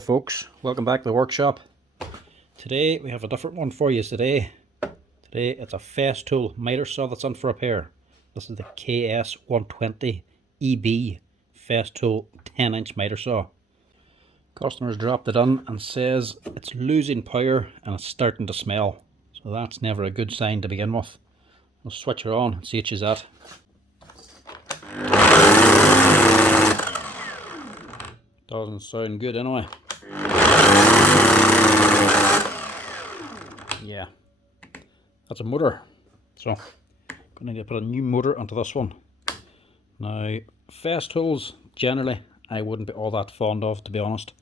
Hello folks, welcome back to the workshop. Today we have a different one for you today. Today it's a Festool Mitersaw that's on for repair. This is the KS120EB Festool 10-inch Mitersaw. Customer's dropped it in and says it's losing power and it's starting to smell. So that's never a good sign to begin with. We'll switch her on and see what she's at. Doesn't sound good anyway. Yeah, that's a motor. So, gonna need to put a new motor onto this one. Now, Festools generally I wouldn't be all that fond of, to be honest.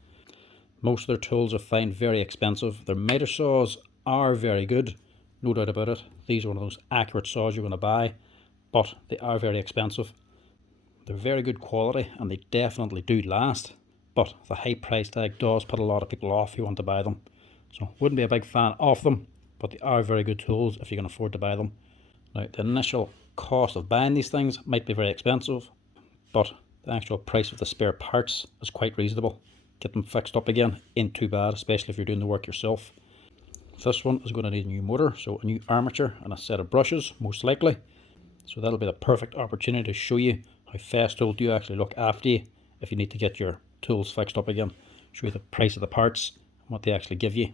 Most of their tools I find very expensive. Their Mitersaws are very good, no doubt about it. These are one of those accurate saws you're going to buy, but they are very expensive. They're very good quality and they definitely do last. But the high price tag does put a lot of people off who want to buy them. So wouldn't be a big fan of them, but they are very good tools if you can afford to buy them. Now the initial cost of buying these things might be very expensive, but the actual price of the spare parts is quite reasonable. Get them fixed up again ain't too bad, especially if you're doing the work yourself. This one is going to need a new motor, so a new armature and a set of brushes most likely. So that'll be the perfect opportunity to show you how Festool do actually look after you if you need to get your tools fixed up again. Show you the price of the parts and what they actually give you.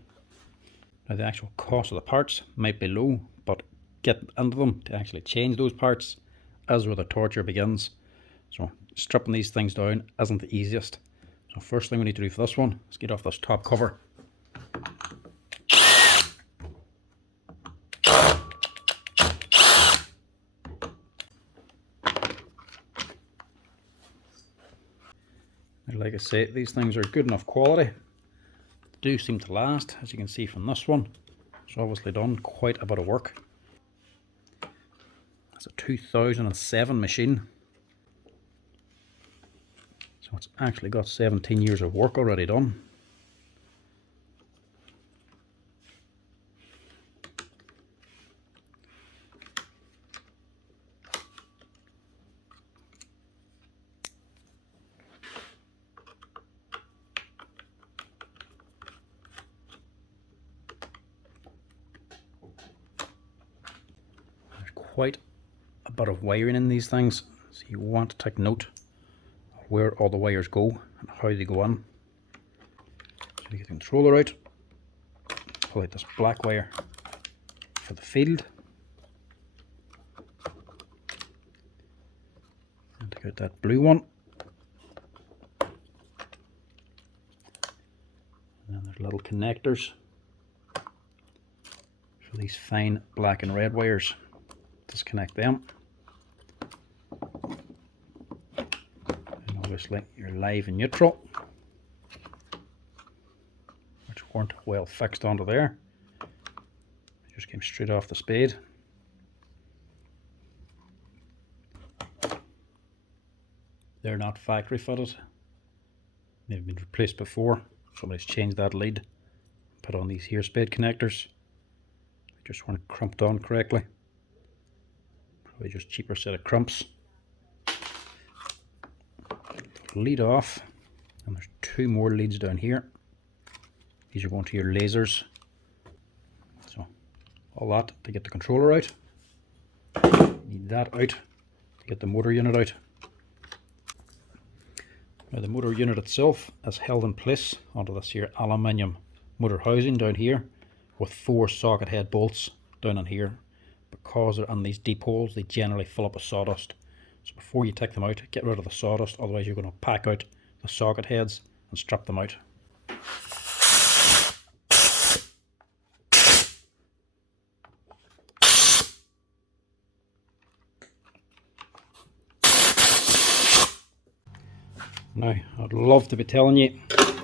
Now the actual cost of the parts might be low, but getting into them to actually change those parts is where the torture begins. So stripping these things down isn't the easiest. So first thing we need to do for this one is get off this top cover. Like I say, these things are good enough quality. They do seem to last, as you can see from this one. It's obviously done quite a bit of work. It's a 2007 machine. So it's actually got 17 years of work already done. Quite a bit of wiring in these things, so you want to take note of where all the wires go and how they go in. So you get the controller out, pull out this black wire for the field, and take out that blue one, and then there's little connectors for these fine black and red wires. Disconnect them, and obviously your live and neutral, which weren't well fixed onto there. They just came straight off the spade. They're not factory fitted. They've been replaced before. Somebody's changed that lead, put on these here spade connectors. They just weren't crumped on correctly. Probably just cheaper set of crumps. Lead off, and there's two more leads down here. These are going to your lasers. So all that to get the controller out. Need that out to get the motor unit out. Now the motor unit itself is held in place onto this here aluminium motor housing down here with 4 socket head bolts down in here. Because they're in these deep holes, they generally fill up with sawdust. So before you take them out, get rid of the sawdust, otherwise you're going to pack out the socket heads and strip them out. Now, I'd love to be telling you to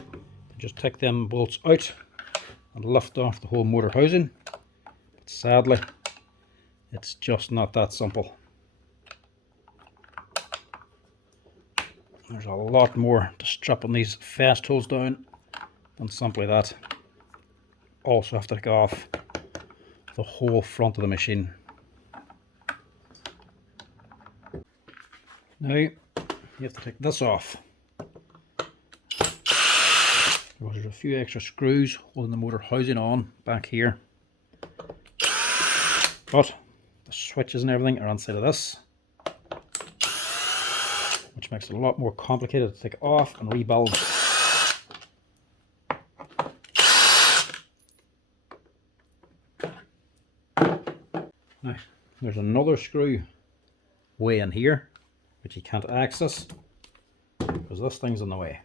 just take them bolts out and lift off the whole motor housing, but sadly it's just not that simple. There's a lot more to stripping these Festools down than simply that. Also have to take off the whole front of the machine. Now you have to take this off. Because a few extra screws holding the motor housing on back here, but the switches and everything are on the side of this, which makes it a lot more complicated to take off and rebuild. Now, there's another screw way in here which you can't access because this thing's in the way.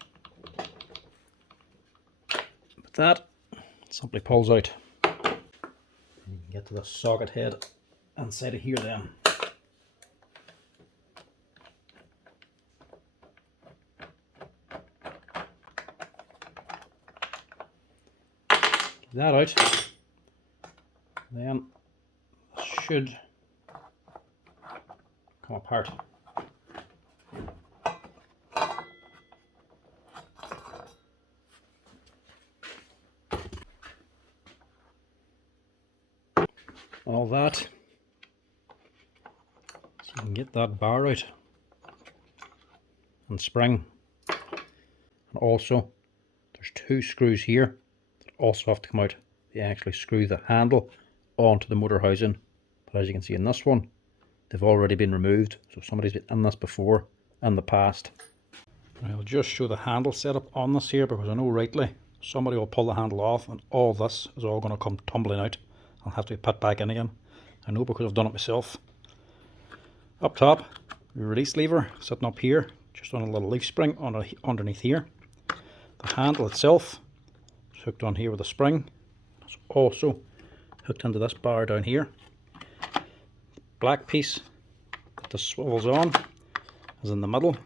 But that simply pulls out. And you can get to the socket head inside of here then. Get that out. Then this should come apart. All that, so you can get that bar out and spring. And also there's two screws here that also have to come out. They actually screw the handle onto the motor housing, but as you can see in this one, they've already been removed, so somebody's been in this before in the past. I'll just show the handle setup on this here, because I know rightly somebody will pull the handle off and all this is all going to come tumbling out. I'll have to be put back in again. I know because I've done it myself. Up top, the release lever sitting up here, just on a little leaf spring underneath here. The handle itself is hooked on here with a spring. It's also hooked into this bar down here. Black piece that this swivels on is in the middle,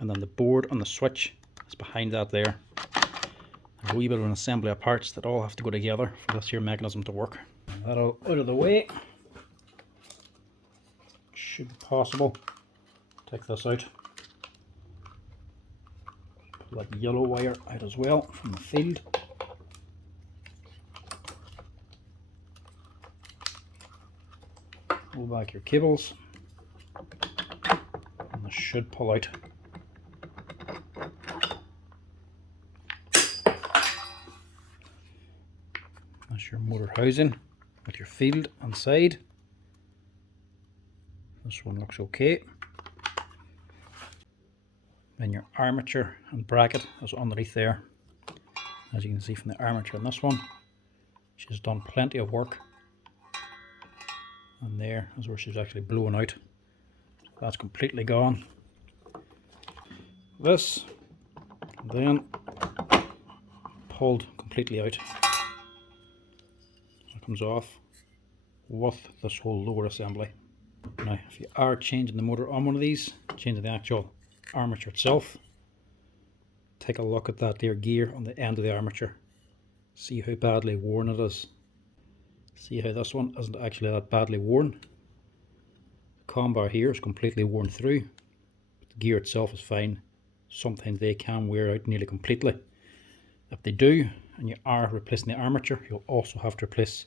and then the board and the switch is behind that there. There's a wee bit of an assembly of parts that all have to go together for this here mechanism to work. That all out of the way, should be possible. Take this out. Pull that yellow wire out as well from the field. Pull back your cables, and this should pull out. That's your motor housing with your field inside. This one looks okay. Then your armature and bracket is underneath there. As you can see from the armature on this one, she's done plenty of work. And there is where she's actually blown out. That's completely gone. This then pulled completely out. It comes off with this whole lower assembly. Now, if you are changing the motor on one of these, changing the actual armature itself, take a look at that there gear on the end of the armature. See how badly worn it is. See how this one isn't actually that badly worn. The com bar here is completely worn through. But the gear itself is fine. Sometimes they can wear out nearly completely. If they do, and you are replacing the armature, you'll also have to replace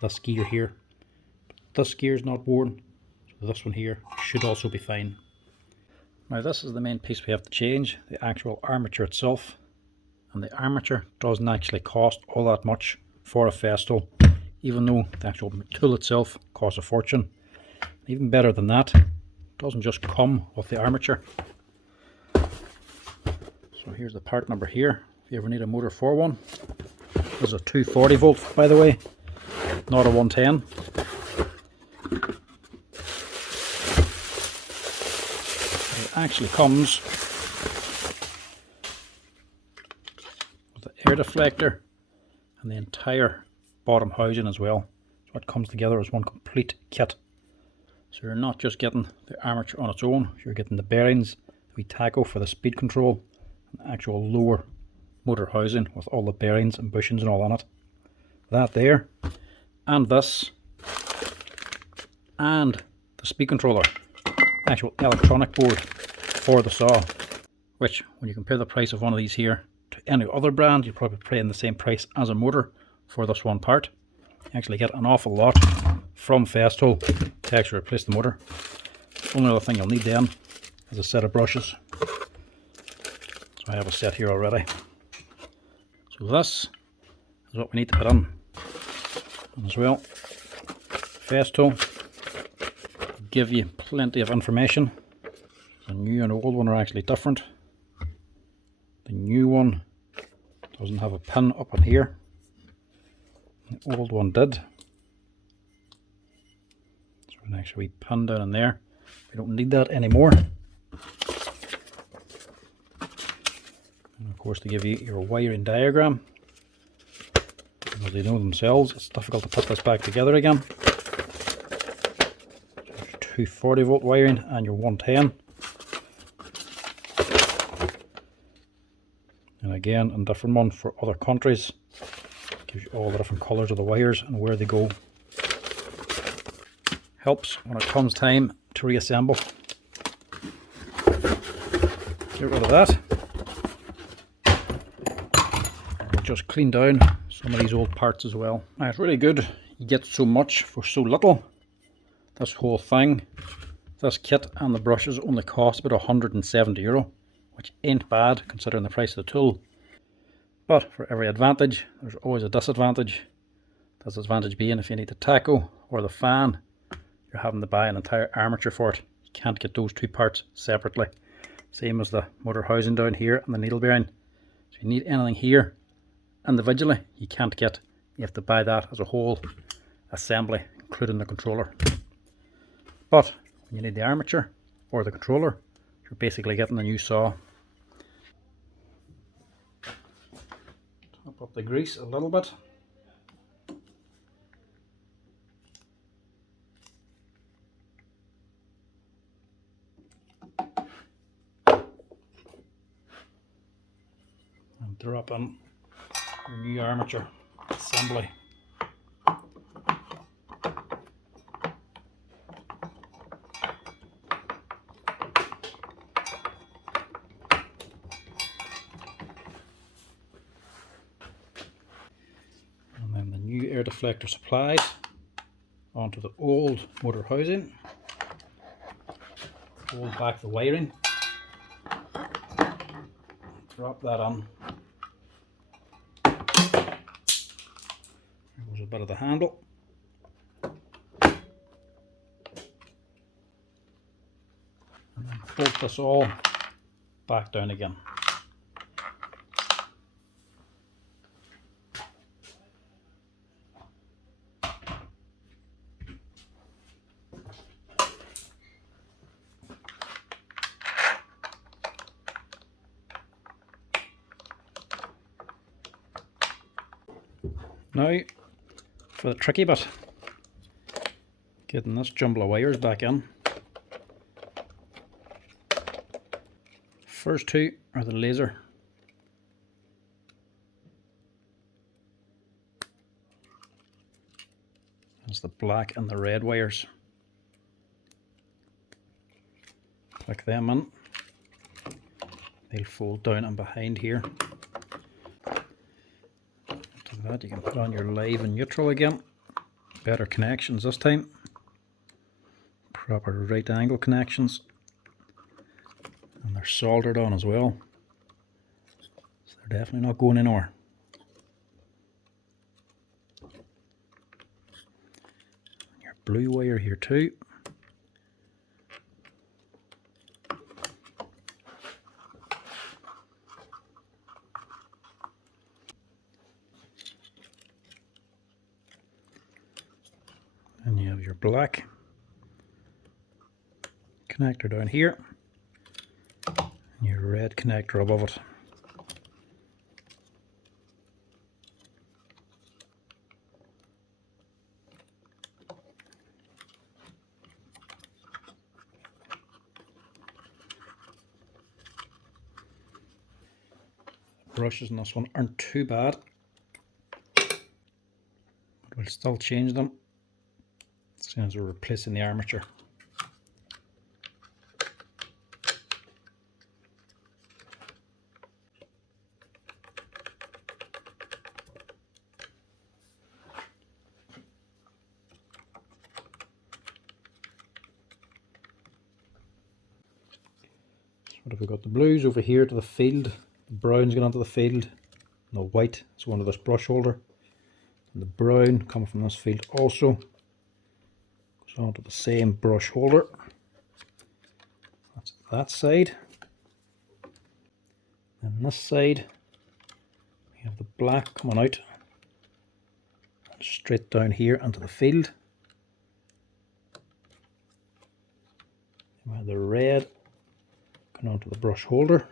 this gear here. But this gear is not worn, so this one here should also be fine. Now this is the main piece we have to change, the actual armature itself. And the armature doesn't actually cost all that much for a Festool, even though the actual tool itself costs a fortune. Even better than that, it doesn't just come with the armature. So here's the part number here, if you ever need a motor for one. This is a 240 volt, by the way, not a 110. It actually comes with the air deflector and the entire bottom housing as well. So it comes together as one complete kit. So you're not just getting the armature on its own, you're getting the bearings, the wee tacho for the speed control, and the actual lower motor housing with all the bearings and bushings and all on it. That there, and this, and the speed controller, actual electronic board for the saw, which when you compare the price of one of these here to any other brand, you're probably paying the same price as a motor for this one part. You actually get an awful lot from Festool to actually replace the motor. The only other thing you'll need then is a set of brushes. So I have a set here already. So this is what we need to put in. And as well, Festool give you plenty of information. The new and old one are actually different. The new one doesn't have a pin up in here. The old one did. So an extra wee pin down in there. We don't need that anymore. And of course, they give you your wiring diagram. As they know themselves, it's difficult to put this back together again. There's two 40-volt wiring and your 110. And again, a different one for other countries. Gives you all the different colours of the wires and where they go. Helps when it comes time to reassemble. Get rid of that. We'll just clean down some of these old parts as well. Now, it's really good. You get so much for so little. This whole thing, this kit and the brushes only cost about €170, which ain't bad considering the price of the tool. But for every advantage, there's always a disadvantage. Disadvantage being if you need the taco or the fan, you're having to buy an entire armature for it. You can't get those two parts separately. Same as the motor housing down here and the needle bearing. So if you need anything here individually, you can't get. You have to buy that as a whole assembly, including the controller. But when you need the armature or the controller, you're basically getting a new saw. Top up the grease a little bit. And drop in your new armature assembly. And then the new air deflector supplied onto the old motor housing. Hold back the wiring. Drop that on. There goes a bit of the handle. And then bolt this all back down again. Now for the tricky bit, getting this jumble of wires back in. First two are the laser. That's the black and the red wires. Click them in. They'll fold down and behind here. That you can put on your live and neutral again. Better connections this time. Proper right angle connections. And they're soldered on as well. So they're definitely not going anywhere. Your blue wire here too. And you have your black connector down here, and your red connector above it. The brushes in this one aren't too bad, but we'll still change them as soon as we're replacing the armature. So what have we got? The blues over here to the field, the browns going onto the field, The white is one of this brush holder. And the brown coming from this field also goes onto the same brush holder. That's that side. And this side, we have the black coming out and straight down here into the field. We have the red going onto the brush holder.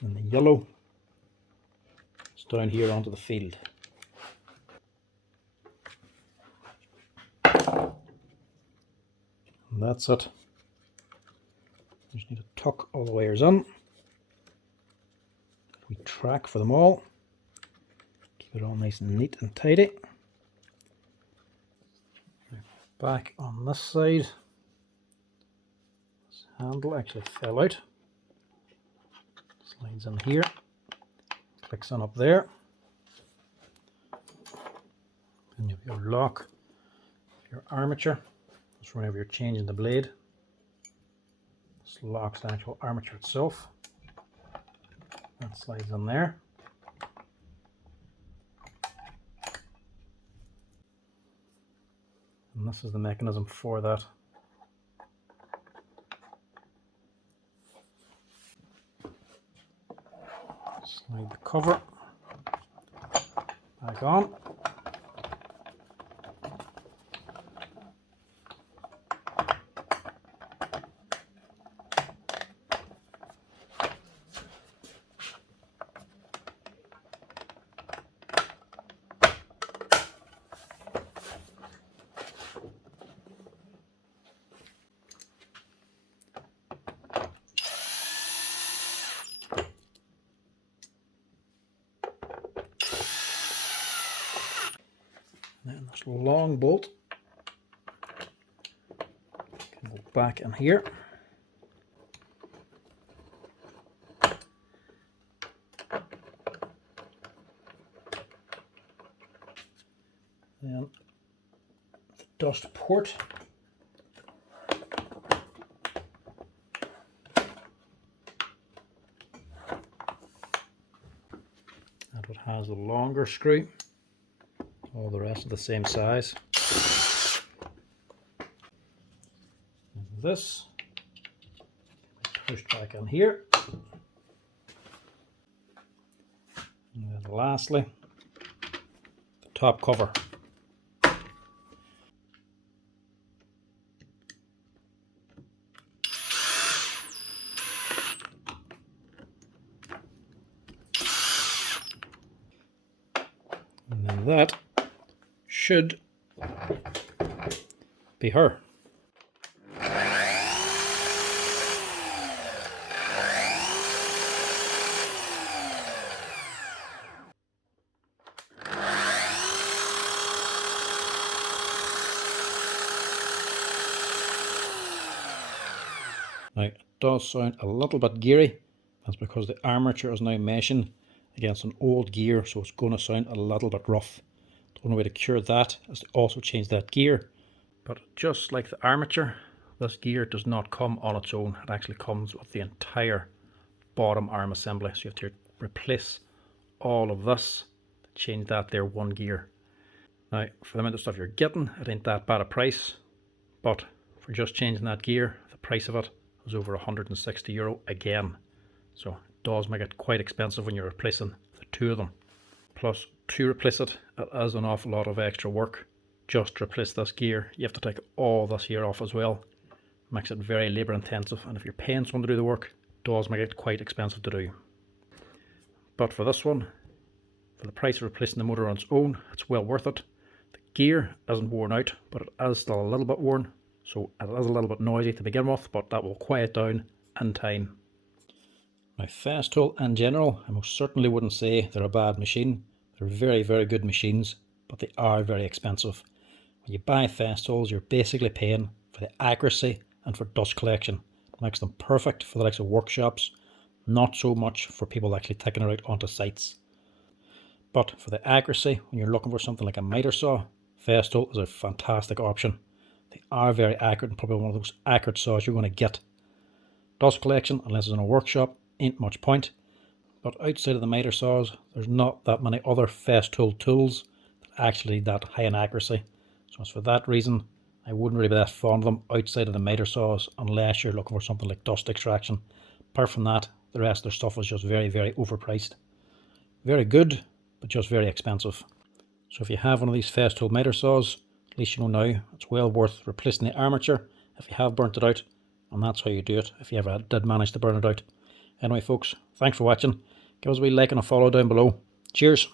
And the yellow is down here onto the field. And that's it. Just need to tuck all the wires in. We track for them all. Keep it all nice and neat and tidy. Back on this side. This handle actually fell out. Slides in here. Clicks on up there. And you have your lock, your armature. That's whenever you're changing the blade. This locks the actual armature itself. That slides in there. And this is the mechanism for that. Slide the cover back on. Then this long bolt can go back in here. Then the dust port. That one has the longer screw. All the rest are the same size. And this pushed back in here. And then lastly, the top cover. And then that should be her. Now, it does sound a little bit geary. That's because the armature is now meshing against an old gear, so it's going to sound a little bit rough. The only way to cure that is to also change that gear. But just like the armature, this gear does not come on its own. It actually comes with the entire bottom arm assembly. So you have to replace all of this to change that there one gear. Now, for the amount of stuff you're getting, it ain't that bad a price. But for just changing that gear, the price of it is over €160 again. So it does make it quite expensive when you're replacing the two of them. Plus, to replace it, it is an awful lot of extra work. Just to replace this gear, you have to take all this here off as well. It makes it very labour intensive, and if you're paying someone to do the work, it does make it quite expensive to do. But for this one, for the price of replacing the motor on its own, it's well worth it. The gear isn't worn out, but it is still a little bit worn, so it is a little bit noisy to begin with, but that will quiet down in time. Now, Festool in general, I most certainly wouldn't say they're a bad machine. They're very, very good machines, but they are very expensive. When you buy Festools, you're basically paying for the accuracy and for dust collection. It makes them perfect for the likes of workshops, not so much for people actually taking it out onto sites. But for the accuracy, when you're looking for something like a Mitersaw, Festool is a fantastic option. They are very accurate and probably one of the most accurate saws you're going to get. Dust collection, unless it's in a workshop, ain't much point. But outside of the miter saws, there's not that many other Festool tools that actually that high in accuracy. So it's for that reason I wouldn't really be that fond of them outside of the miter saws unless you're looking for something like dust extraction. Apart from that, the rest of their stuff is just very, very overpriced. Very good, but just very expensive. So if you have one of these Festool miter saws, at least you know now it's well worth replacing the armature if you have burnt it out, and that's how you do it if you ever did manage to burn it out. Anyway folks, thanks for watching. Give us a wee like and a follow down below. Cheers.